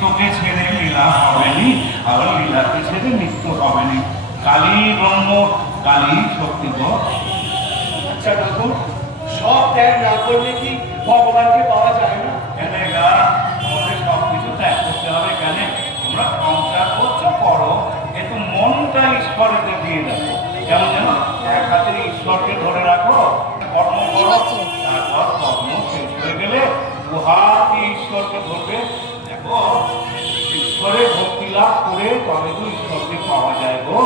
নিত্যকে ছেড়ে লীলা হবেনি, আবার লীলাকে ছেড়ে নিত্য হবেনি। কালী ব্রহ্ম, কালী শক্তি গো। আচ্ছা ঠাকুর, সব ত্যাগ না করলে কি ভগবানকে পাওয়া যায় না? কেন গা, তোমাদের সব কিছু ত্যাগ করতে হবে কেন? তোমরা সংসার করছো করো, কিন্তু মনটা ঈশ্বরেতে দিয়ে দেখো। যেমন যেন এক হাতে ঈশ্বরকে ধরে রাখো, কর্ম করো, তারপর কর্ম শেষ হয়ে গেলে দু হাত দিয়ে ঈশ্বরকে ধরবে। দেখো, ঈশ্বরে ভক্তি লাভ করে তবে তো ঈশ্বরকে পাওয়া যায় গো।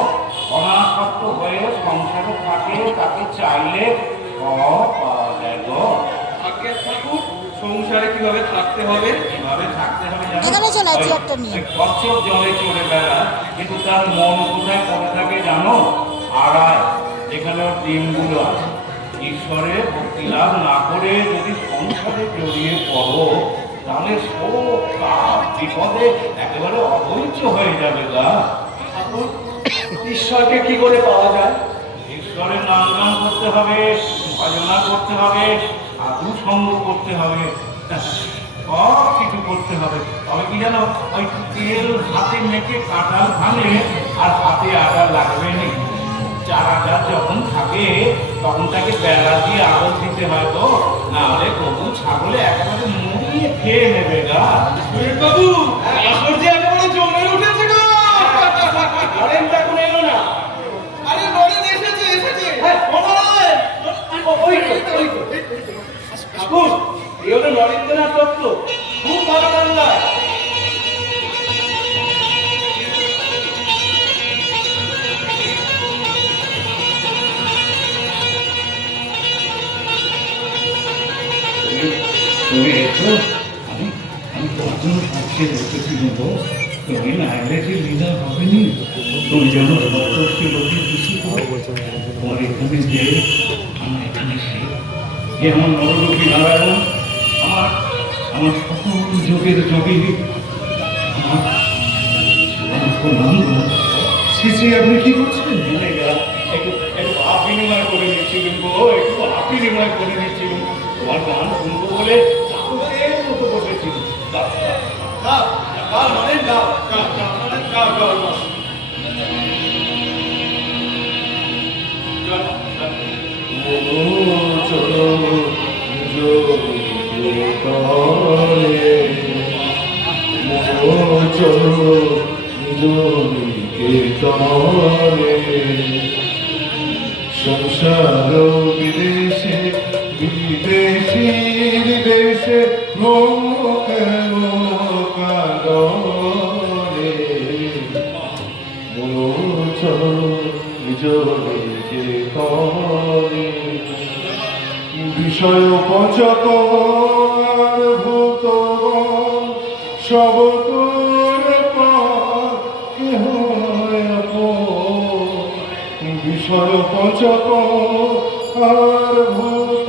অনাসক্ত হয়ে সংসারে থাকে, তাকে চাইলে সব পাওয়া যায় গো। আগে ঠাকুর, সংসারে কিভাবে থাকতে হবে? কিভাবে থাকতে হবে এখানে চলে আসছি একটা নিয়ে। কচ্ছপ জলে চলে বেড়ায়, কিন্তু তার মন কোথায় পড়ে থাকে জানো? আড়ায়, যেখানে ওর ডিমগুলো আছে। ঈশ্বরে ভক্তি লাভ না করে যদি সংসারে জড়িয়ে পড়ো, তাহলে শোক কাপ বিপদে একেবারে অধৈর্য হয়ে যাবে গা। ঠাকুর, ঈশ্বরকে কি করে পাওয়া যায়? ঈশ্বরের নাম গান করতে হবে, ভজনা করতে হবে, সাধু সঙ্গ করতে হবে, সব কিছু করতে হবে। তবে কি জানো, ওই তেল হাতে মেখে কাঁঠাল ভাঙলে আর হাতে আটা লাগবে না। চারাটা যখন থাকে তখন তাকে বেড়া দিয়ে আগুন দিতে হয় তো, না হলে গরু ছাগলে একেবারে মুড়িয়ে খেয়ে নেবে গা। বাবু, আসর যে একেবারে জমে উঠেছে গো। নরেন তো এখন এলো না। আরে নরেন এসেছে এসেছে। হ্যাঁ, নরেন! ওই তো। ঠাকুর, এই হলো নরেন্দ্রনাথ দত্ত, খুব ভালো গান গায়। তুমি এসো, আমি তোমার জন্য সাক্ষী রেখেছি নেবো। তুমি না এলে যে লীলা হবেনি। তুমি যেন সন্তোষকে লোকের কিছু তোমার এখানে যে আমার এখানে সে আমার নররূপী নারায়ণ, আমার আমার সকল যোগের যোগী, আমার প্রণাম। শ্রী শ্রী, আপনি কি করছেন? একটু একটু ভাব বিনিময় করে নিচ্ছিলেন গো, একটু ভাব বিনিময় করে নিচ্ছিলেন। তোমার গান শুনবো বলে চাঁদের মতো বসেছিল। নরেন গাও। চলো সংসার বিদেশে বিদেশি দেশে বিষয় পঞ্চক ভূত সব বিষয় পঞ্চক আর ভূত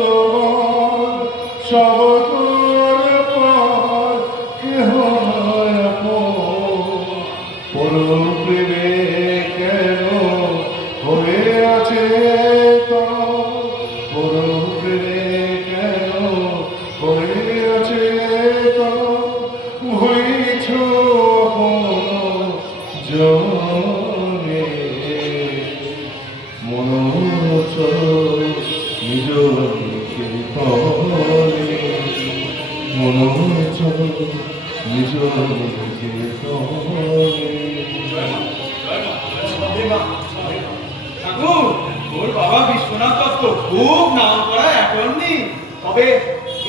সব পরপ্রেমে কেন হয়ে আছে পরপ্রেমে কেন হয়ে আছে হইছ জনে মনোচ নিজ মনোচ নিজ ঠাকুর, ওর বাবা বিশ্বনাথ দত্ত খুব নাম করা এখনই। তবে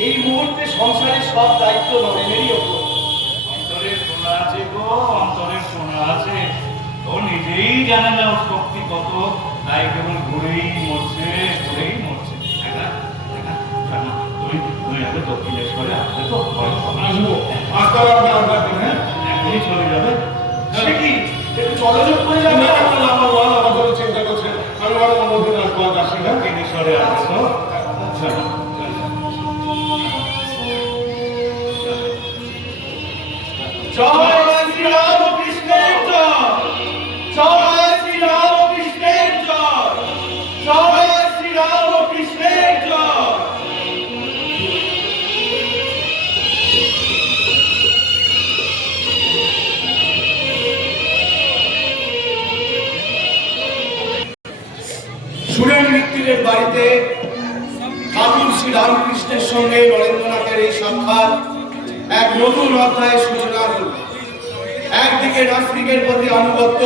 এই মুহূর্তে সংসারের সব দায়িত্ব নরেনেরই ওপর। অন্তরে শোনা আছে গো, অন্তরে শোনা আছে। ও নিজেই জানে না ওর শক্তি কত, তাই কেবল ঘুরেই মরছে, ঘুরেই মরছে। তুমি আগে দক্ষিণেশ্বরে আসবে তো? আসবো, আসতে হ্যাঁ, এখনই চলে যাবে। সে কি একটু চলযোগ করে যাবে? আমার মা আমার জন্য চিন্তা করছে, আমি বড় মনোদিন আসবো, আজ আসি না। দক্ষিণেশ্বরে আসবে তো? চলো। জয় শ্রীরামকৃষ্ণের জয়, জয় শ্রীরামকৃষ্ণের জয়, জয় শ্রীরামকৃষ্ণের জয়। সুরেন মিত্রের বাড়িতে ঠাকুর শ্রী রামকৃষ্ণের সঙ্গে নরেন্দ্রনাথের এই সাক্ষাৎ এক নতুন অধ্যায়ের সূচনা হল। একদিকে নাস্তিকের প্রতি আনুগত্য,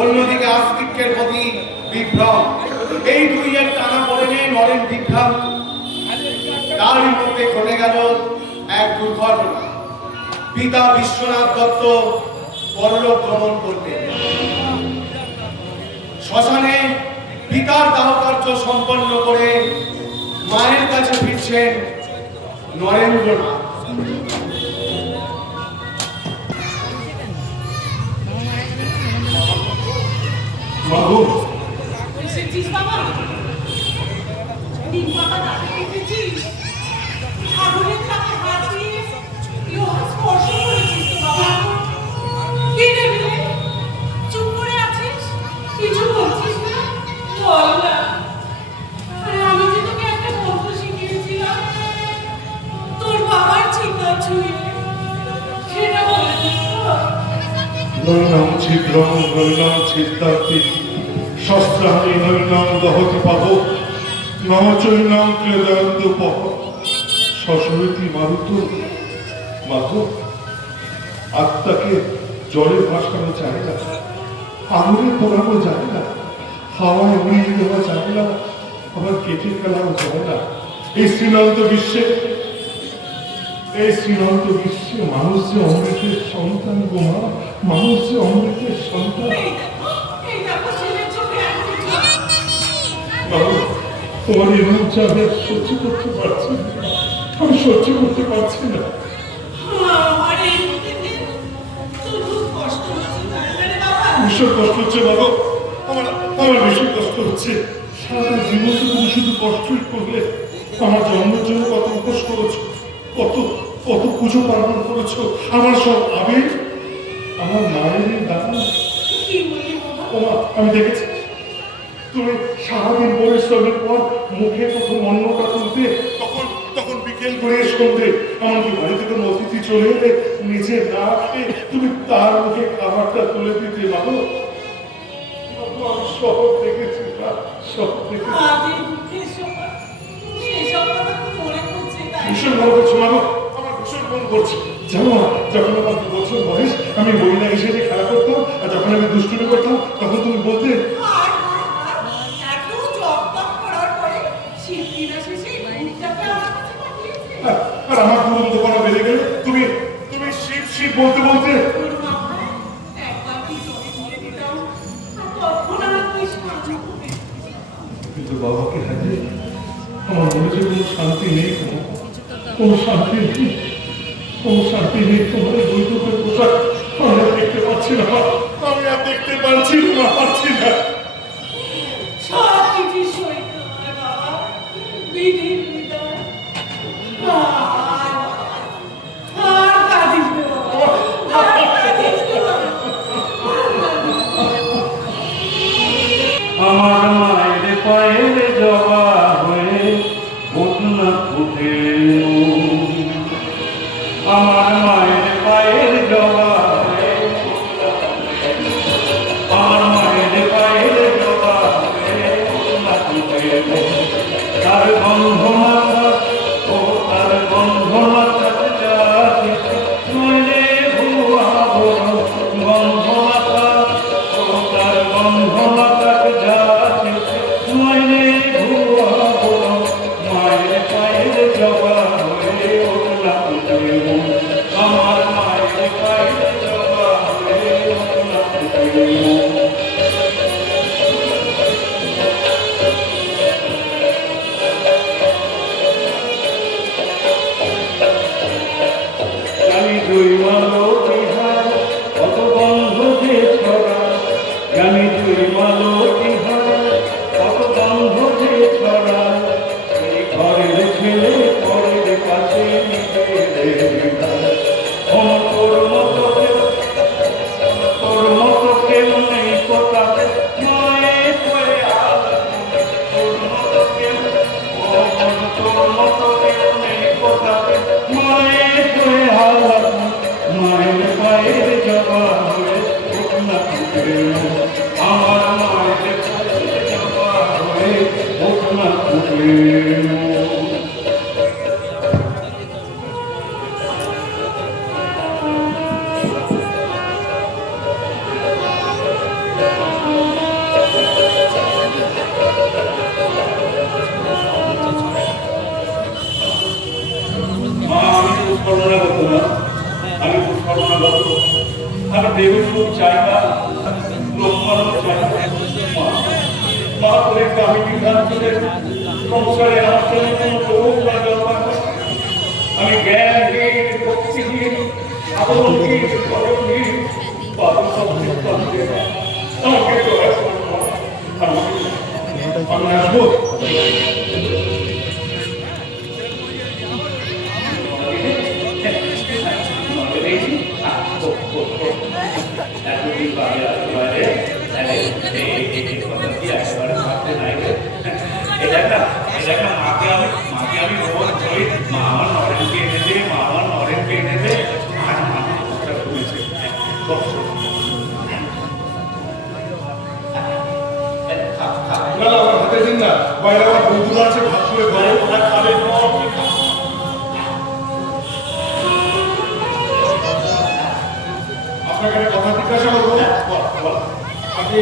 অন্যদিকে আস্তিকের প্রতি বিভ্রম। এই দুইয়ের টানা পড়েনে নরেন বিভ্রান্ত। তারই মধ্যে ঘটে গেল এক দুর্ঘটনা। পিতা বিশ্বনাথ দত্ত পরলোক গমন করতেন। শ্মশানে পিতার দাহকার্য সম্পন্ন করে মায়ের কাছে ফিরছেন নরেন্দ্রনাথ। বাবু এসেছিস বাবা? নিম পাতা দাঁড়ে রেখেছিস? আগুনের তাপে হাত দিয়ে লোহা স্পর্শ করেছিস তো বাবা? কি রে বিলে? চুপ করে আছিস? কিছু বলছিস না? বল না। আরে আমি যে তোকে একটা মন্ত্র শিখিয়েছিলাম, তোর বাবার চিন্তা ছুঁয়ে, সেটা বলেছিস তো? নৈনাম ছিদ্রম নৈনাম ছিদ্রান্তি শস্ত্রাণি নৈনাম দহতি পাব নম চৈনাম ক্লেদান্ত পহ সসরিতি মারুত। মাধব, আত্মাকে জলে ভাসানো যায় না, আগুনে পোড়ানো যায় না, হাওয়ায় উড়িয়ে দেওয়া যায় না, আবার কেটে ফেলাও যায় না। এই শ্রীলন্ত বিশ্বে মানুষ যে অমৃতের সন্তান গো মা, মানুষ যে অমৃতের সন্তান। এই দেখো ছেলের চোখে এখন বাবু, তোমার এই রূপটা আমি আর সহ্য করতে পারছি না, আমি সহ্য করতে পারছি না। আমার এই মুহূর্তে শুধু কষ্ট হচ্ছে তাই না রে বাবা? ভীষণ কষ্ট হচ্ছে বাবু, আমার ভীষণ কষ্ট হচ্ছে। সারা জীবন তো তুমি শুধু কষ্টই করলে। আমার জন্মের জন্য কত উপোস করেছো, কত কত পুজো পালন করেছো, আমার সব আবেগ, আমার মায়ের দান। কি বলি বাবা? ওমা, আমি দেখেছি তুমি সারাদিন পরিশ্রমের পর মুখে প্রথম অন্নটা তুলতে, তখন তখন বিকেল করে সন্ধে এমনকি বাড়ি থেকে অতিথি চলে এলে নিজে না খেয়ে তুমি তার মুখে খাবারটা তুলে দিতে পারো। আমি সব দেখেছি, সব দেখেছি। আজের দুঃখের সময় সেসব কথা খুব মনে পড়ছে তাই। ভীষণ মনে করছে মাগো, আমার ভীষণ মনে করছে। জানো না, যখন আমার 2 বছর বয়স আমি মহিলা হিসেবে খেলা করতাম, আর যখন আমি দুষ্টুমি করতাম তখন তুমি বলতে আর এত জপ করার পরে শিল্পীরা শেষে ভূতটাকে আমার কাছে পাঠিয়েছে। আর আমার দুরন্ত করা বেড়ে গেলে তুমি তুমি শিব শিব বলতে বলতে তোর মাথায় একবার কি জলে দিয়ে দিতাম আর তখন আর তুই সাহায্য করবি। কিন্তু বাবাকে হারিয়ে আমার মনে যে কোনো শান্তি নেই, কোনো শান্তি নেই, কোনো শান্তি নেই। তোমার বৈঠকের পোশাক আমি আর দেখতে পাচ্ছি না, আমি আর দেখতে পাচ্ছি না। সব কিছু সইতে হয় বাবা, বিধির বিধান। আর কাঁদিস না বাবা, আর কাঁদিস না বাবা। আমার মায়ের পায়ের জবা হয়ে ঘটনা ফুটে, আমার মায়ের পায়ের জবা হয়ে, আমার মায়ের পায়ের জবা হয়ে ঘটনা ফুটে, তার গন্ধ নরেন। মা, আমি তো স্মরণাগত না, আমি তো স্মরণাগত। আমি দেবের খুব চাই না, লোক মানুষ চাই না। মা, মা করে আমি বিধান করে সংসারে আমার সঙ্গে কোনো রোগ না জন্মায়। আমি জ্ঞানহীন, ভক্তিহীন, সাধনহীন, কর্মহীন, পাপের শব্দে কাঁদতে না। আমাকে দয়া করো মা, আমি আসবো। এতদিন বাড়ি আসতে পারে মাকে আমি রোজ বলি, মা আমার নরেনকে এনে দে, মা আমার নরেনকে এনে দে। আজ মাকে কষ্ট করেছে, না না, আমার হাতে দিন না, বাইরে আমার বন্ধুরা আছে, ভাত করে ঘরে ওরা খাবে আপনাকে একটা কথা জিজ্ঞাসা করবো। আপনি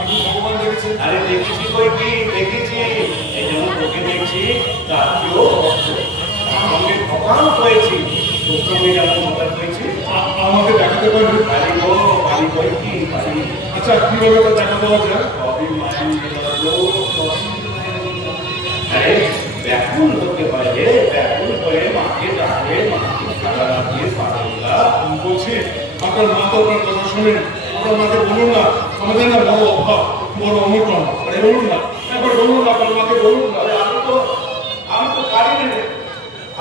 আপনি ভগবান দেখেছেন? আরে দেখেছি কই কি দেখেছি, এই জন্য তোকে দেখছি তাকেও সঙ্গে সকাল হয়েছি, তোর সঙ্গে যেমন সকাল হয়েছি। আমাকে দেখাতে পারবেন? বাড়ি গো, বাড়ি কই কি বাড়ি? আচ্ছা, কিভাবে ওটা দেখা দেওয়া যায়? সবই মায়ের আরে ব্যাকুল হতে পারে, ব্যাকুল হয়ে মাকে ডাকে, মাকে সারা রাখিয়ে পাঠালা। বলছি, আপনার মা তো আপনার কথা শোনেন। আপনার মাকে বলুন না, আমাদের না বড় অভাব, বড় অনটন। আরে বলুন না, একবার বলুন না, আপনার মাকে বলুন না। আরে আমি তো পারি না রে,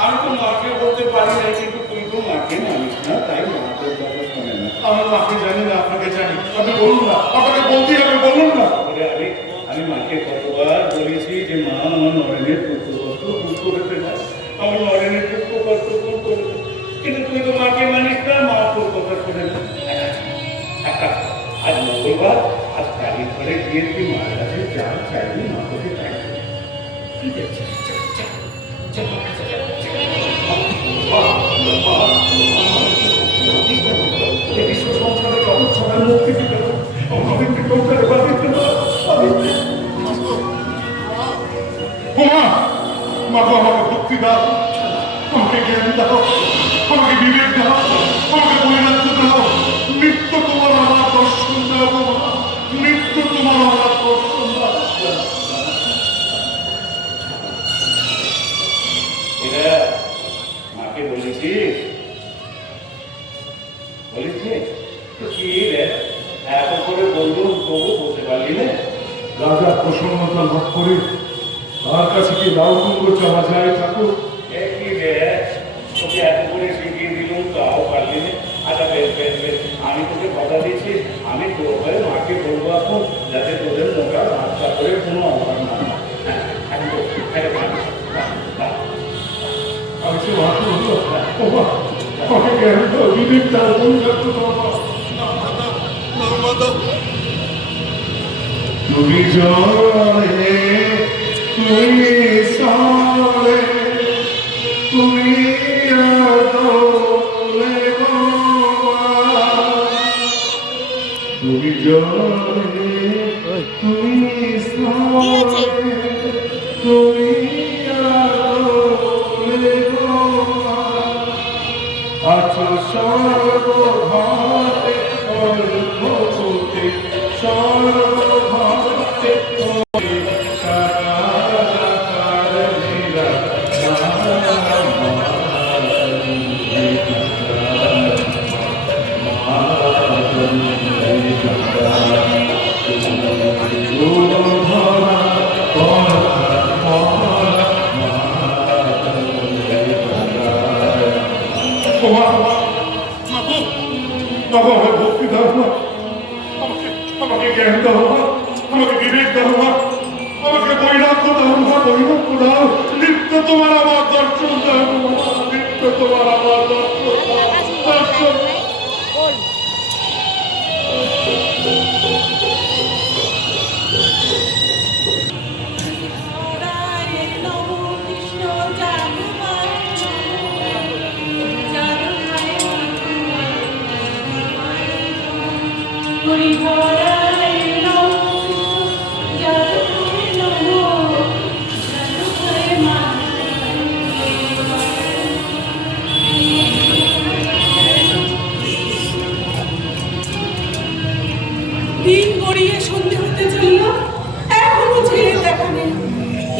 আমি তো মাকে বলতে পারি না, কিন্তু তুই তো মাকে মানিস না, তাই মা তোর কথা শোনে না। আমার মাকে জানি না, আপনাকে জানি। আপনি বলুন না, আপনাকে বলতেই হবে, বলুন না। তারপরে আমি মাকে কতবার বলেছি যে মা আমার নরেনের দুঃখ কষ্ট দূর করে দেবে, আমার নরেনের দুঃখ কষ্ট দূর করে দেবে, কিন্তু তুই তো মাকে মানিস না, মা তোর কথা শোনে না। একটা আজ মঙ্গলবার, আজ কালী ঘরে গিয়ে তুই মার কাছে যা চাইবি মা তোকে তাই দেবে। ঠিক আছে, বিশ্ব সংসারের অবস্থানের মুক্তি দিতে হবে। আমাদের সংসারে বাঁচিতে হবে। মাগো, আমাকে ভক্তি দাও, আমাকে জ্ঞান দাও, আমাকে বিবেক দাও, আমাকে বৈরাগ্য দাও। নিত্য তোমার আমার দর্শন দাও গো মা, নিত্য তোমার আমার দর্শন দাও। এরা মাকে বলেছিস? বলেছিস তো কি রে, এত করে বললুম তবু বলতে পারলি না? রাজা প্রসন্নতা লাভ করে তার কাছে কি লাউডুঙ্গ চাওয়া যায় ঠাকুর? একই রে, তোকে এত করে শিখিয়ে দিলুম তাও পারলি না। আচ্ছা বেশ বেশ বেশ, আমি তোকে কথা দিচ্ছি, আমি তোর হয়ে মাকে বলবো এখন, যাতে তোদের মোটা রাস্তা করে কোনো অভাব না হয়। হ্যাঁ, আমি বলছি, হ্যাঁ, বাহ। আমি সে ভাবতে হলো, ও মা, আমাকে জ্ঞান দাও, বিবেক দাও, বৈরাগ্য দাও মা। তুমি জলে, তুমি সালে, তুমি আদলে গো মা। তুমি জলে, তুমি সালে, তুমি আদলে গো মা। আছো সর্বভাবে সর্বভূতে, সর্বভাবে তুমি সাকারাকার নিরাকার আমাকে ভক্তি দাও না, আমাকে জ্ঞান দাও না, আমাকে বিবেক দাও না, আমাকে বৈরাগ্য দাও না, বৈরাগ্য দাও। নিত্য তোমার আমার দর্শন দাও, নিত্য তোমার আমার দর্শন দাও, দর্শন। Alright.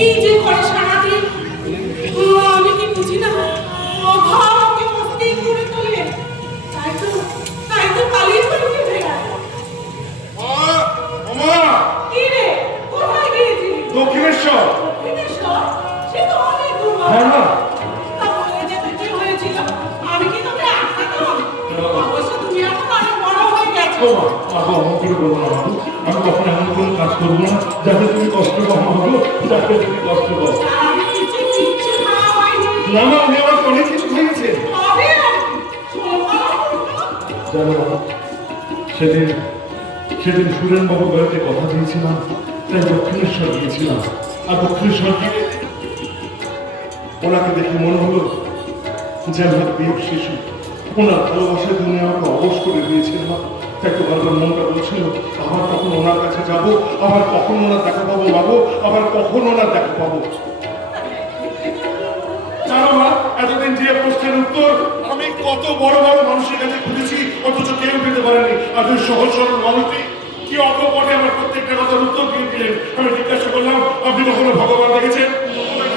কি যে করে সারাদিন আমি কি বুঝি না অভাবকে মস্তি করে তোলে তাই তো পালিয়ে পালিয়ে বেড়ায় ওমা কি রে কোথায় গিয়েছিলি দক্ষিণেশ্বর দক্ষিণেশ্বর সে তো অনেক দূর হ্যাঁ না তা বলে যেতে কি হয়েছিল আমি কি তোকে আটকাতাম অবশ্য তুমি এখন অনেক বড় হয়ে গেছো ওমা বাবা অমন করে বলবো না বাবু আমি কখনো এমন কোনো কাজ করবো না যাতে তুমি কষ্ট পাও বাবু যাতে তুমি কষ্ট পাও আমি কিচ্ছু খাওয়া হয়নি না না উনি আমার অনেক কিছু খাইয়েছেন তবে আর কি? শোনো বাবা, জানো বাবা সেদিন সেদিন সুরেন বাবু বাড়িতে কথা দিয়েছিলাম তাই দক্ষিণেশ্বর গিয়েছিলাম আর দক্ষিণেশ্বর গিয়ে ওনাকে দেখে মনে হলো যে আমার প্রিয় শিশু ওনার ভালোবাসায় তিনি আমাকে অবশ করে দিয়েছেন মা তাই তো বারবার মনটা বলছিল আবার কখন ওনার কাছে যাব আবার কখন ওনার দেখা পাবো বাবু আবার কখন ওনার দেখা পাবো জানো মা এতদিন যে প্রশ্নের উত্তর আমি কত বড় বড় মানুষের কাছে খুঁজেছি অথচ কেউ পেতে পারেনি আর ওই সহজ সরল মানুষটি কি অকপটে আমার প্রত্যেকটা কথার উত্তর দিয়ে দিলেন আমি জিজ্ঞাসা করলাম আপনি কখনো ভগবান দেখেছেন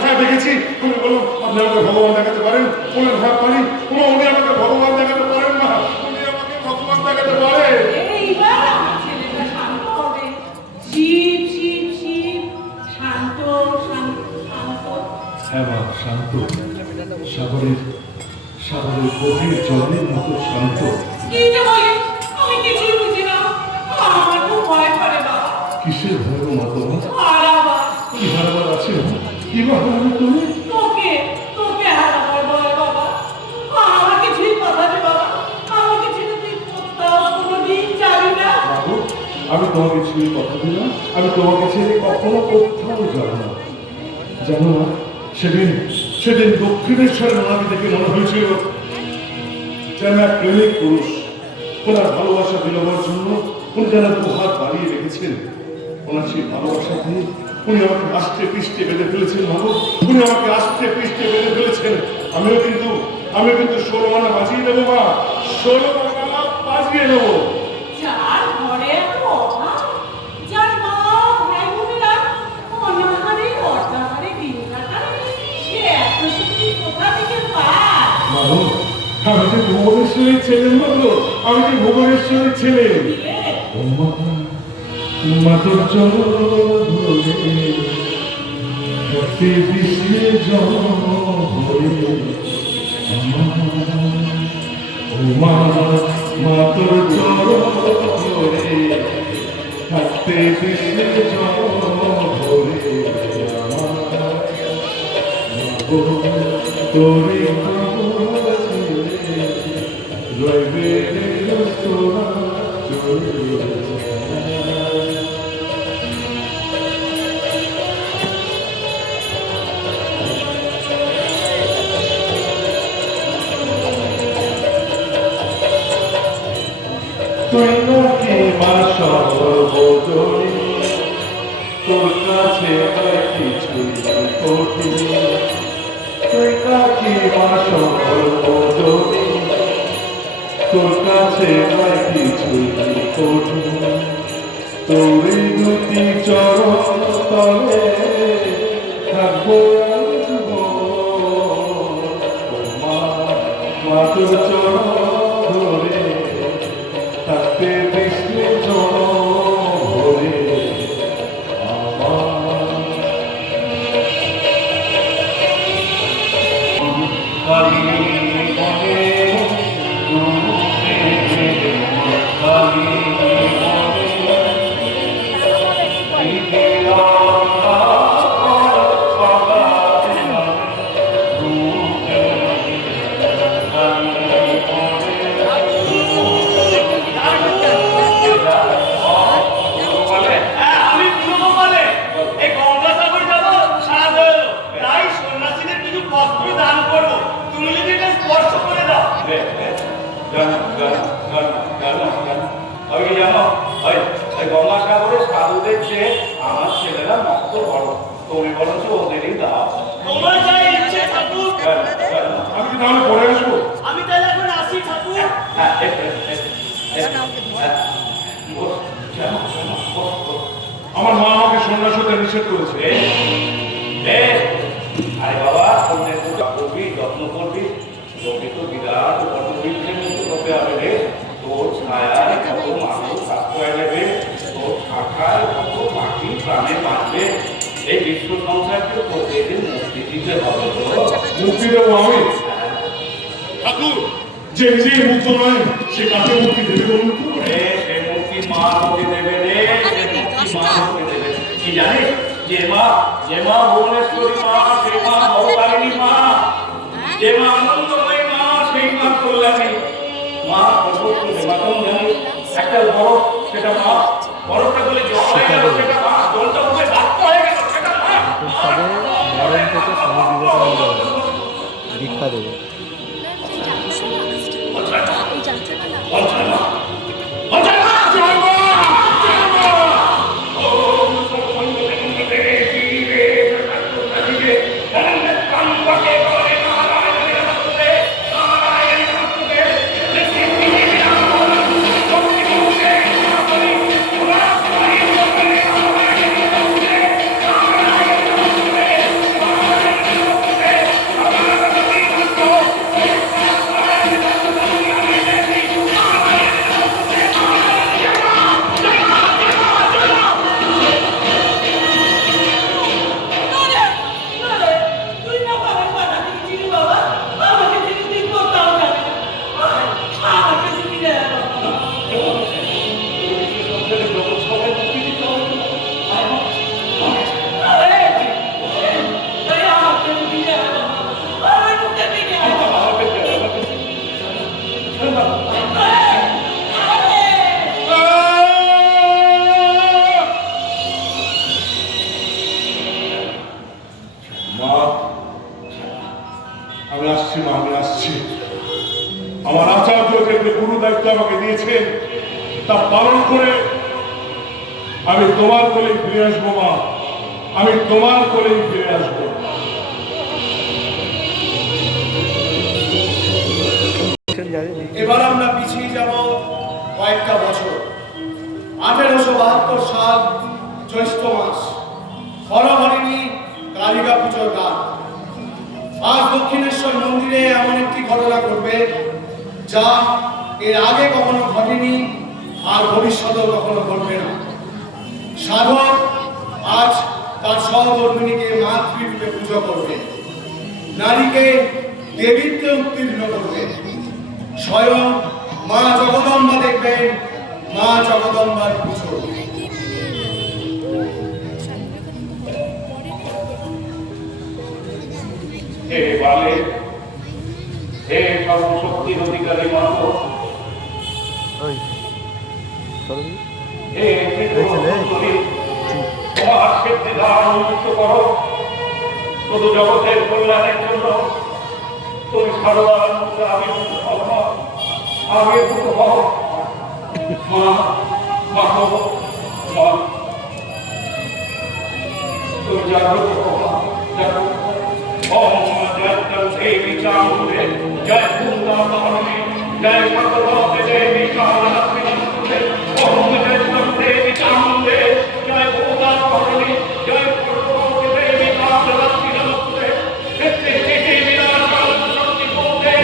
হ্যাঁ দেখেছি উনি বললাম আপনি আমাকে ভগবান দেখাতে পারেন বলেন হ্যাঁ পারি উনি আমাকে ভগবান দেখাতে পারেন না উনি আমাকে ভগবান দেখাতে পারেন এইবার আমার ছেলেটা শান্ত হবে শিব শিব শিব শান্ত শান্ত শান্ত হ্যাঁ মা শান্ত সাগরের সাগরের গভীর জলের মতো শান্ত কি যে বলিস আমি কিছুই বুঝি না আমার খুব ভয় করে বাবা কিসের ভয় মা তোমার হারাবার কি হারবার আছে কি বা হারাবে তুমি তোকে হারাবার ভয় বাবা আমার কিছুই কথা নেই বাবা আমাকে ছেড়ে তুই কোথাও কোনোদিন যাবি না বাবু আমি তোমাকে ছেড়ে কথা দিলাম আমি তোমাকে ছেড়ে কখনো কোথাও যাব না জানো না সেদিন সেদিন দক্ষিণেশ্বরের ওনাকে দেখে মনে হয়েছিল যেন এক প্রেমিক পুরুষ ওনার ভালোবাসা বিলোবার জন্য উনি যেন দুহাত বাড়িয়ে রেখেছেন ওনার সেই ভালোবাসা দিয়ে উনি আমাকে আস্তে পৃষ্ঠে বেঁধে ফেলেছেন বাবু উনি আমাকে আস্তে পৃষ্ঠে বেঁধে ফেলেছেন আমিও কিন্তু 16 আনা বাজিয়ে নেবো মা 16 আনা বাজিয়ে নেবো যার ঘরে এত অভাব যার মা ভাই বোনেরা অনাহারে অর্ধাহারে দিন কাটায় সে এত শক্তি কোথা থেকে পায় বাবু আমি যে ভুবনেশ্বরের ছেলে বাবু আমি যে ভুবনেশ্বরের ছেলে ও মা তোর চলো ধরে সত্যি বিশ্বে জল ভরে ও মা তোর চলো ধরে সত্যি বিশ্বে জল ভরে তোরে রইবে তোরা তুই নাকি মা সর্বজনী তোর কাছে আর কিছুই কঠিন তুই নাকি মা সর্বজনী তোর কাছে আর কিছুই কঠিন তোরই দুটি চরণ তলে থাকবো মা তোর চরণ ধরে থাকতে বিশ্বে ভরে আমি পুরো বলে এই গঙ্গাসাগর যাবো সারা তাই সন্ন্যাসীদের কিছু বস্ত্র দান করবো তুমি যদি এটা স্পর্শ করে দাও ওই জানো ওই গঙ্গাসাগরে সাধুদের চেয়ে আমার ছেলেরা মস্ত বড় তুমি বলছো ওদেরই দাও তোমার যা ইচ্ছে ঠাকুর আমি কি তাহলে পরে আসবো আমি তাহলে এখন আসি ঠাকুর আমার মা আমাকে সন্ন্যাস হতে নিষেধ করেছে এই বিশ্ব সংসারকে প্রত্যেকের মুক্তি দিতে হবে তো। মুক্তি দেবো আমি? ঠাকুর যে নিজেই মুক্ত নয় সে কাকে মুক্তি দেবে বলুন তো? সে মুক্তি মা মুক্তি দেবে রে, সে মুক্তি মা মুক্তি দেবে। কি জানিস, যে মা ভুবনেশ্বরী মা, সেই মা ভবতারিণী মা, যে মা আনন্দময়ী মা, সেই মা কল্যাণী মা। মাতম জানিস একটা বরফ, সেটা মা। বরফটা বলে জল হয়ে গেল, সেটা মা। জলটা উপরে বাষ্প হয়ে গেল, সেটা মা। মরণ থেকে স্বামী বিবেকানন্দ দীক্ষা দেবে। আমি আসছি মা, আমি আসছি। আমার আচার্য যে গুরু দায়িত্ব আমাকে দিয়েছেন তা পালন করে আমি তোমার কোলেই ফিরে আসবো মা, আমি তোমার কোলেই ফিরে আসবো। এবার আমরা পিছিয়ে যাব কয়েকটা বছর। 1872 সাল জ্যৈষ্ঠ মাস, হরহরিণী কালিকা পুজোর রাত। আজ দক্ষিণেশ্বর মন্দিরে এমন একটি ঘটনা ঘটবে যা এর আগে কখনো ঘটেনি, আর ভবিষ্যতেও কখনো ঘটবে না। সাধক আজ তার সহধর্মিণীকে মাতৃরূপে পুজো করবে, নারীকে দেবীত্বে উত্তীর্ণ করবে। স্বয়ং মা জগদম্বা দেখবেন, মা জগদম্বার পুজো। হে বালে, হে সর্বশক্তির অধিকারী মানব, ওই চলো হে ত্রিপুরী, তোমার ক্ষেত্রে দ্বার উন্মুক্ত করো। শুধু জগতের কল্যাণের জন্য তুমি সারদার মধ্যে আবির্ভূত হও, আবির্ভূত হও। মা, মা গো, মা, তুমি জাগ্রত হও, জাগ্রত হও। ओम जय देवी चामुंडे, जय कुंदामणि, जय भगवती देवी कालरात्रि, ओम जय देवी चामुंडे, जय कुंदामणि, जय भगवती देवी कालरात्रि, नित्य स्थिति विनाशाय शक्ति बोधे।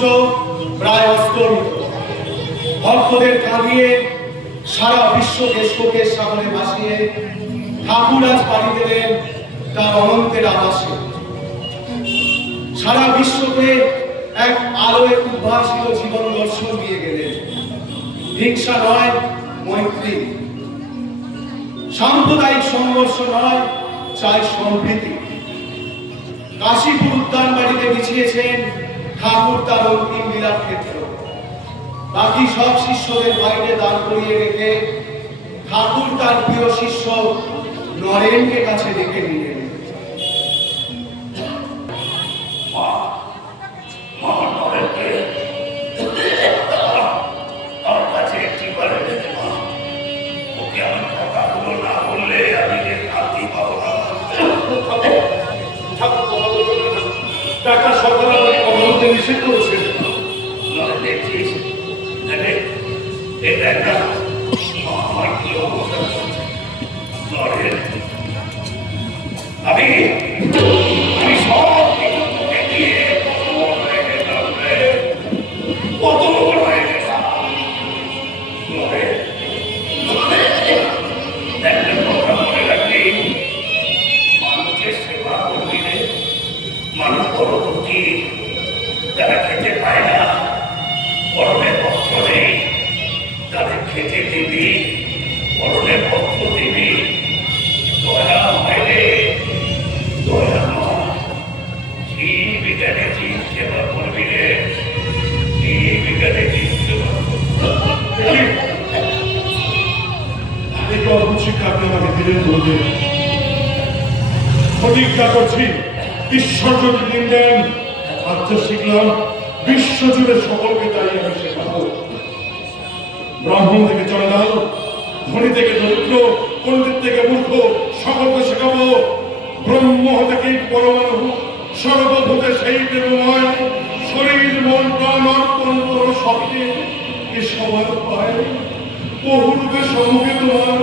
সূর্য প্রায় অস্তমিত। ভক্তদের কাঁদিয়ে সারা বিশ্বকে শোকের সাগরে ভাসিয়ে ঠাকুর আজ পাড়ি দিলেন তার অনন্তের আবাসে। সারা বিশ্বকে এক আলোয় উদ্ভাসিত জীবন দর্শন দিয়ে গেলেন। হিংসা নয়, মৈত্রী। সাম্প্রদায়িক সংঘর্ষ নয়, চাই সম্প্রীতি। কাশীপুর উদ্যান বাড়িতে বিছিয়েছেন ঠাকুর তার অন্তিম লীলার ক্ষেত্র। বাকি সব শিষ্যদের বাইরে দাঁড় করিয়ে রেখে ঠাকুর তার প্রিয় শিষ্য নরেনকে কাছে ডেকে নিলেন। আমার কাছে একটি বারে ওকে আমি কথাগুলো না বললে আমি যে শান্তি পাবো না। ডাক্তার সরকার আমাকে কথা বলতে নিষেধ করেছেন। নয় দেখছিস এটা একটা আমার কি অবস্থা করছে নরেন। আমি সব কিছু তোকে দিয়ে কত বড় হয়ে গেলাম রে, কত বড় হয়ে গেলাম নরেন। একটা কথা মনে রাখবি, মানুষের সেবা করবি রে। মানুষ বড় দুঃখী, যারা খেতে পায় না, গরমে বস্ত্র নেই, তাদের খেতে দিবি, গরমে বস্ত্র দিবি। দয়া মাইলে দয়া মা, কি বিজ্ঞানে জীব সেবা করবি রে, কি বিজ্ঞানে জীব সেবা করবি। এই অদ্ভুত শিক্ষা আপনি আমাকে দিলেন গুরুদেব। প্রতিজ্ঞা করছি, ঈশ্বর যদি দিন দেন, আচ্ছা শিখলাম, বিশ্ব জুড়ে সকলকে তাই আমি শেখাবো। ব্রাহ্মণ থেকে চন্ডাল, ধনী থেকে দরিদ্র, পণ্ডিত থেকে মূর্খ, সকলকে শেখাবো। ব্রহ্ম থেকে পরমাণু, সর্বভূতে সেই দেবময়, শরীর মন প্রাণ অর্পণ করো সবকে, এ সবার পায়। বহুরূপে সম্মুখে তোমার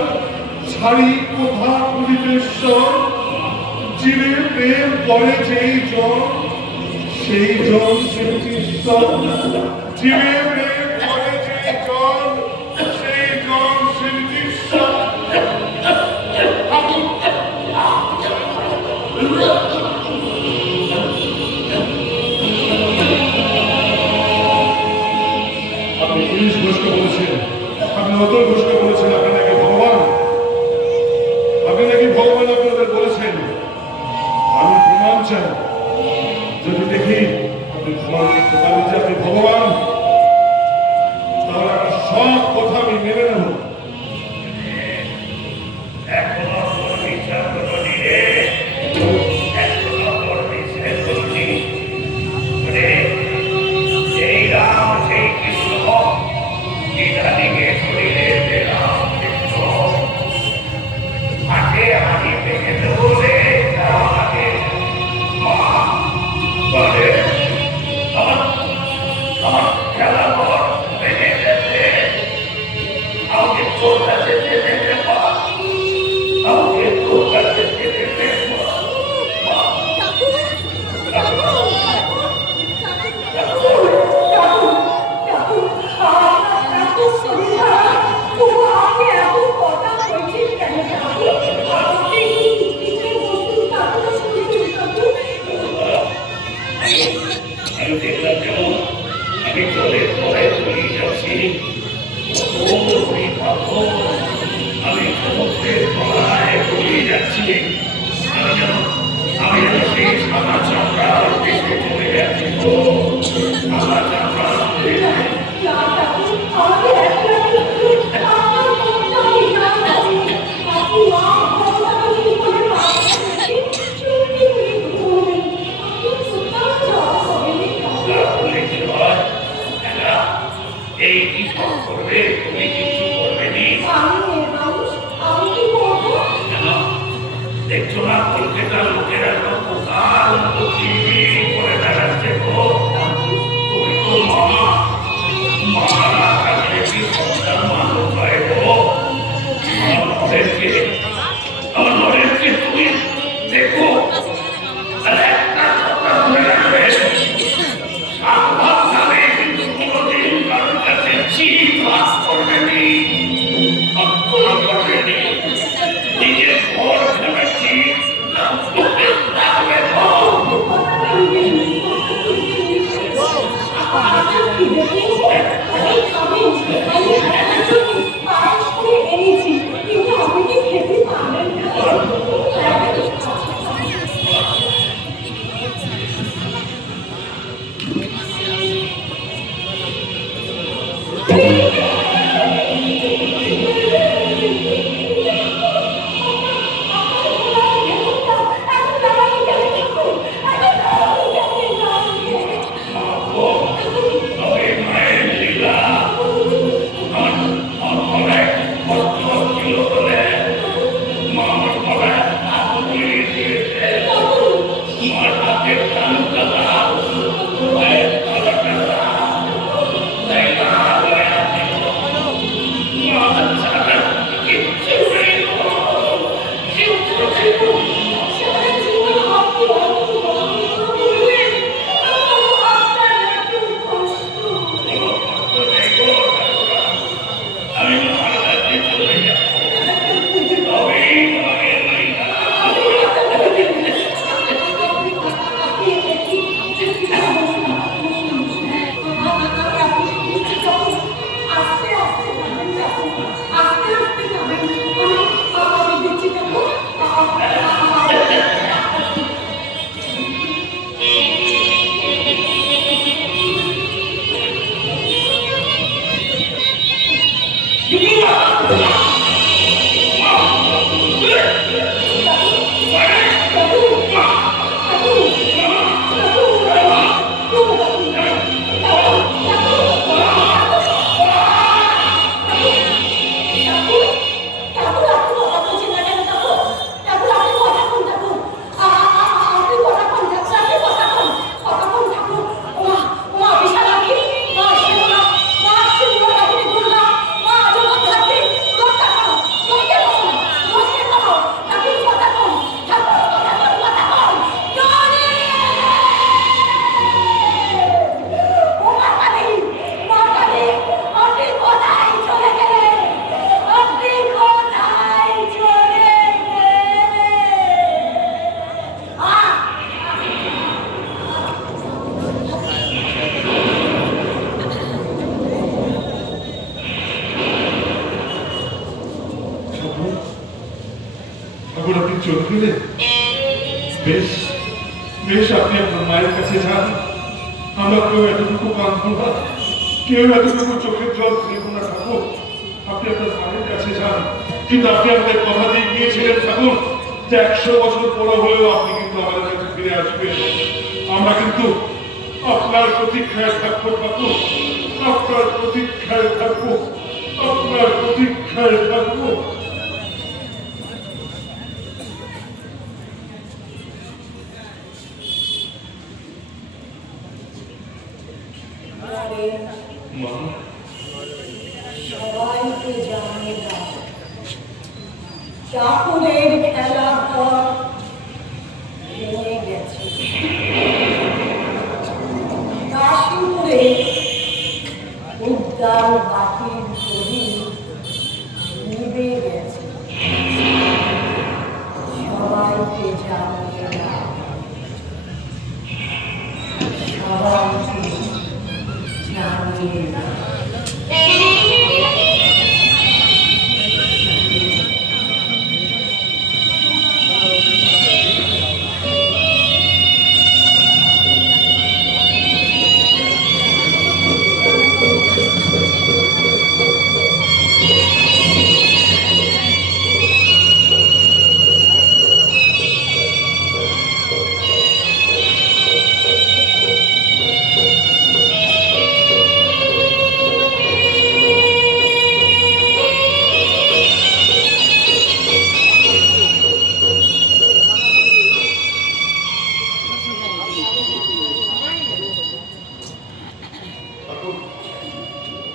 ছাড়ি কোথা পরিবেশ্বর, জীবে প্রেম করে যেই জন, সেই জন শ্রীকৃষ্ণ। জীবে প্রেম করে যেই জন, সেই জন শ্রীকৃষ্ণ। আপনি পুলিশ ঘোষকে বলেছেন, আপনি অতুল ঘোষকে বলেছেন আপনি নাকি ভগবান। আপনি নাকি ভগবান আপনাদের বলেছেন। আমি প্রমাণ চাই, যদি দেখি আপনি প্রমাণ করতে পারেন যে আপনি ভগবান, তাহলে আপনার সব কথা আমি মেনে নেব। এখনো তোর বিচার করনি রে, এখনো তোর বিচার করনি রে। সেই রাম, সেই কৃষ্ণ, ইদানিকে শরীরে যে রাম কৃষ্ণ, আগে হানি ভেঙে দেবো রে, আগে মা বলে আমার খেলা ঘর ভেঙে গেছে, আমাকে তোর কাছে যেতে দে মা, আমাকে তোর কাছে যেতে দে মা। আমি দেখলাম যেমন আমি জলের তলায় চলে যাচ্ছি, সারা জীবন আপনি অদ্ভুত কথা বললেন, আপনার এত কষ্ট। আমি মহারাজকে চলে যাব, তবে তোমাকে আস্তে আস্তে যাবেন, আস্তে আস্তে যাবেন, আমি দেখছি যাবো। ঠাকুর আপনি চলে গেলেন? বেশ বেশ, আপনি আপনার মায়ের কাছে যান। আমরা কেউ এতটুকু কাঁদব না, কেউ এতটুকু চোখের জল দেব না ঠাকুর। আপনি আপনার মায়ের কাছে যান, কিন্তু আপনি আমাদের কথা দিয়ে গিয়েছিলেন ঠাকুর যে 100 বছর পরে হলেও আপনি কিন্তু আমাদের কাছে ফিরে আসবেন। আমরা কিন্তু আপনার প্রতীক্ষায় থাকবো ঠাকুর, আপনার প্রতীক্ষায় থাকবো, আপনার প্রতীক্ষায় থাকবো। মা, সবাইকে জানিয়ে দাও, ঠাকুরের খেলা ঘর ভেঙে গেছে। কাশীপুরে উদ্যান বাতির প্রদীপ নিভে গেছে। সবাইকে জানিয়ে দাও, সবাইকে জানিয়ে দাও।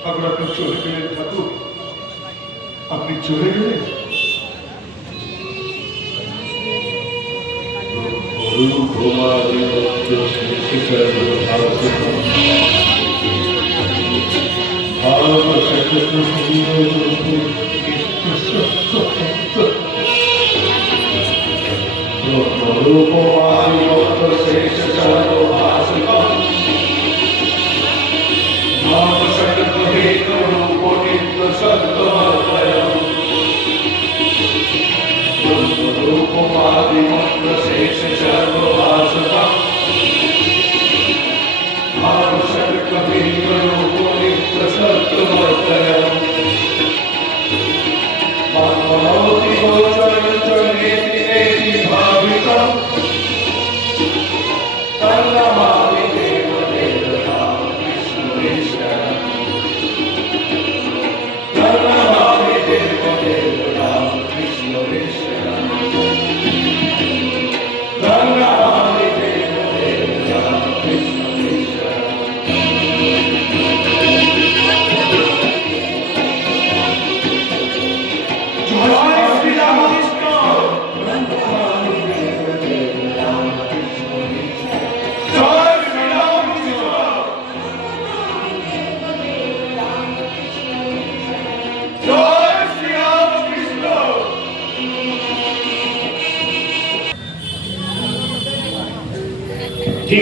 ঠাকুর আপনি চলে গেলেন ঠাকুর, আপনি চলে গেলেন।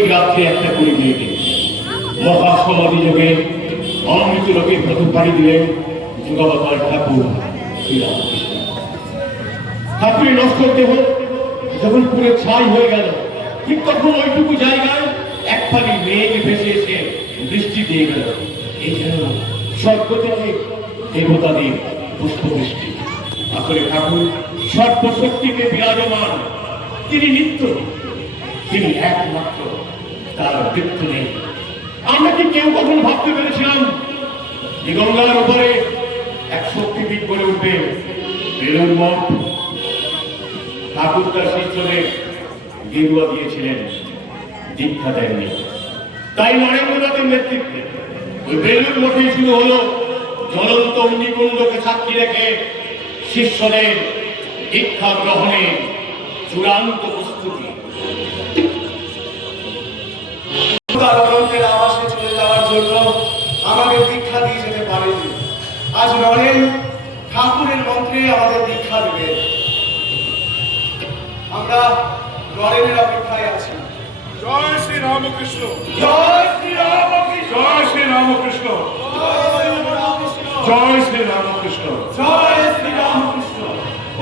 ঠিক রাত্রে 1:20 মহাসমাধি যোগে অমৃত লোকে প্রথম পাড়ি দিলেন যুগাবতার ঠাকুর শ্রীরামকৃষ্ণ। ঠাকুরের নশ্বর দেহ যখন পুরে ছাই হয়ে গেল, ঠিক তখন ওইটুকু জায়গায় এক ফালি মেঘ ভেসে এসে বৃষ্টি দিয়ে গেল। এই যেন স্বর্গ থেকে দেবতাদের পুষ্পবৃষ্টি। আসলে ঠাকুর সর্বশক্তিতে বিরাজমান, তিনি নিত্য, তিনি একমাত্র, তার মৃত্যু নেই। আমরা কি কেউ কখন ভাবতে পেরেছিলাম যে গঙ্গার উপরে এক শক্তিপীঠ গড়ে উঠবে বেলুড় মঠ? ঠাকুর তার শিষ্যদের গেরুয়া দিয়েছিলেন, দীক্ষা দেননি। তাই নরেন্দ্রনাথের নেতৃত্বে ওই বেলুড় মঠে শুরু হলো জ্বলন্ত অগ্নিকুণ্ডকে সাক্ষী রেখে শিষ্যদের দীক্ষা গ্রহণের চূড়ান্ত প্রস্তুতি। অনন্তের আবাসে চলে যাওয়ার জন্য আমাদের দীক্ষা দিয়ে যেতে পারেনি। আজ নরেন ঠাকুরের মন্ত্রে আমাদের দীক্ষা দেবে। আমরা নরেনের অপেক্ষায় আছি। জয় শ্রী রামকৃষ্ণ, জয় শ্রী রামকৃষ্ণ, জয় শ্রী রামকৃষ্ণ, জয় জয় শ্রী রামকৃষ্ণ, শ্রী রামকৃষ্ণ। জয় শ্রী রামকৃষ্ণ।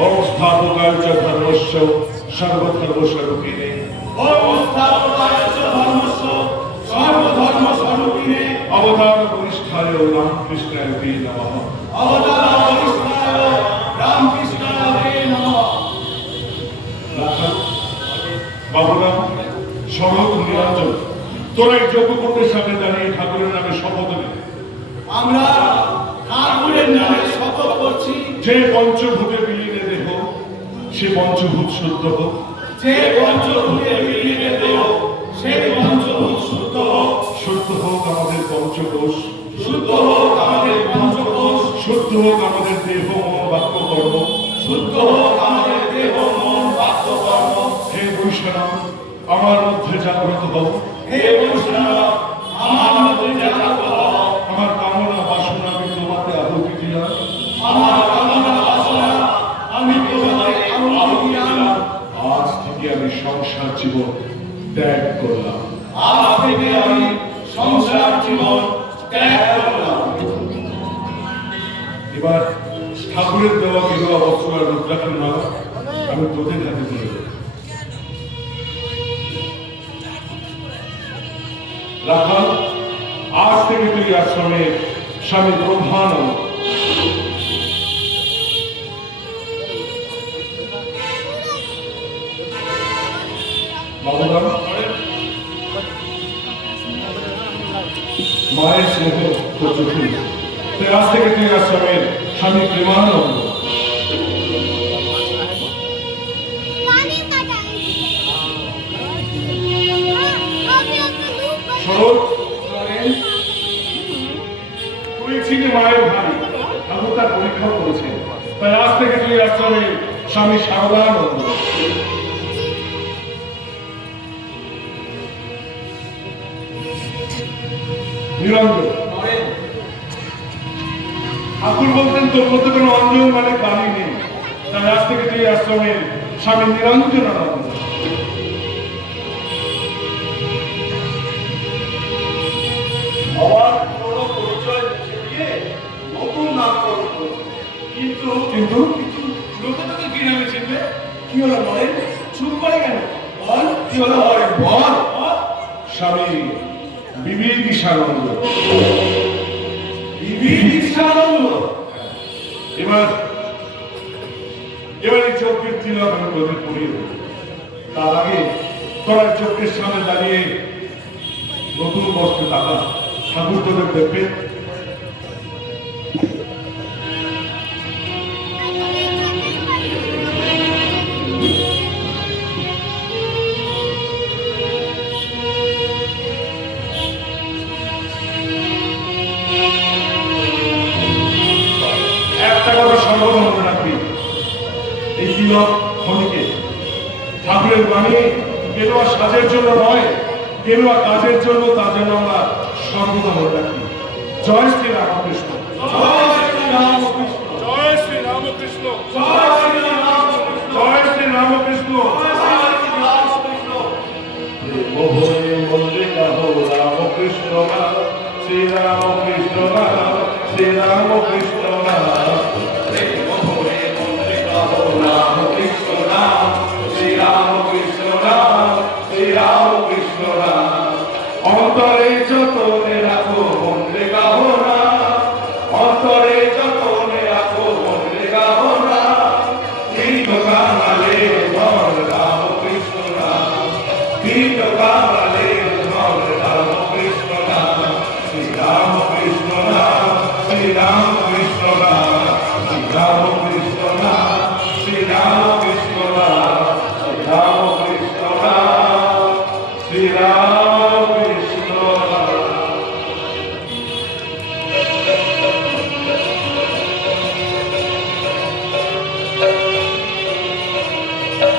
ওম স্থাপকায় চ ধর্মস্য সর্বধর্মস্বরূপিণে, ওম স্থাপকায় চ ধর্মস্য সর্বধর্মস্বরূপিণে, অবতার বরিষ্ঠায় রামকৃষ্ণায় তে নমঃ। অবতার বরিষ্ঠায় রামকৃষ্ণায় নমঃ। বাবুরাম, শরৎ, নিরঞ্জন, তোরা এই যজ্ঞকুণ্ডের সামনে দাঁড়িয়ে ঠাকুরের নামে শপথ নে। আমরা ঠাকুরের নামে শপথ করছি, যে পঞ্চভূতে বিলীনে দেহ সে পঞ্চভূত শুদ্ধ হোক, যে পঞ্চভূতে বিলীনে দেহ সেই পঞ্চভূত শুদ্ধ হোক, শুদ্ধ হোক আমাদের পঞ্চকোষ, শুদ্ধ হোক আমাদের পঞ্চকোষ, শুদ্ধ হোক আমাদের দেহ মন বাক্য কর্ম। শুদ্ধ হোক আমাদের দেহ মন বাক্য কর্ম। হে বৈষ্ণব, আমার মধ্যে জাগ্রত হও, হে বৈষ্ণব, আমার মধ্যে জাগ্রত হও। আমার কামনা বাসনা আমি তোমাতে আহুতি দিলাম, আমার কামনা বাসনা আমি তোমাকে আহুতি দিলাম। আজ থেকে আমি সংসার জীবন ত্যাগ করলাম। আজ থেকে আমি সংসার জীবন ত্যাগ করলাম। এবার ঠাকুরের দেওয়া বিধবা বস্ত্র আর রুদ্রাক্ষের মালা আমি তোদের হাতে তুলে দেব। রাখা, আজ থেকে তুই আশ্রমের স্বামী ব্রহ্মানন্দ। বাবুরাম, মায়ের স্নেহ তোর চোখে, তাই আজ থেকে তুই আশ্রমের স্বামী প্রেমানন্দ। শরৎ, তুই ছিলি মায়ের ভাই, ঠাকুর তার পরীক্ষা করেছে, তাই আজ থেকে তুই আশ্রমের স্বামী শারদানন্দ। নিরঞ্জন, ঠাকুর বলতেন তোর মধ্যে কোনো অঞ্জন মানে বাণী নেই, তাই আজ থেকে তুই আশ্রমের স্বামী নিরঞ্জনানন্দ। আমার পুরনো পরিচয় মুছে দিয়ে নতুন নামকরণ করেছে। কিন্তু কিন্তু লোকে তোকে কি নামে চিনবে? কি হলো নরেন, চুপ করে কেন? বল কি হলো নরেন, বল। স্বামী বিবিদিশানন্দ। বিবিদিশানন্দ। এবার এই চোখের তিলক আমি তোদের পড়িয়ে দেব। তার আগে তোরা চোখের সামনে দাঁড়িয়ে নতুন বস্ত্রে টাকা ঠাকুর তোদের দেখবে। একটা কথা সর্বদা মনে রাখবি, এই তিলক ক্ষণিকে ঠাকুরের বাণী গেরুয়া সাজের জন্য নয়, গেরুয়া কাজের জন্য, তার জন্য আমরা সর্বদা মনে রাখি। জয় শ্রী রামকৃষ্ণ, জয় শ্রী রামকৃষ্ণ, জয় শ্রী রামকৃষ্ণ, জয় শ্রী রামকৃষ্ণ, জয় শ্রী রামকৃষ্ণ। জয় শ্রী রামকৃষ্ণ। রাম কৃষ্ণ নাম শ্রী রাম কৃষ্ণ নাম রাম কৃষ্ণ নাম শ্রী রাম কৃষ্ণ নাম শ্রী রাম কৃষ্ণ নাম অন্তরে যতনে রাখো মন্ত্রে গাহো না অন্তরে যতনে রাখো মন্ত্রে গাহো না কৃষ্ণ কামালে ধর রাম কৃষ্ণ নাম কৃষ্ণ কামালে ধর রাম কৃষ্ণ নাম শ্রী রাম কৃষ্ণ নাম শ্রী রাম কৃষ্ণ নাম শ্রী রাম কৃষ্ণ নাম শ্রী রাম কৃষ্ণ নাম শ্রী রাম কৃষ্ণ নাম শ্রী রাম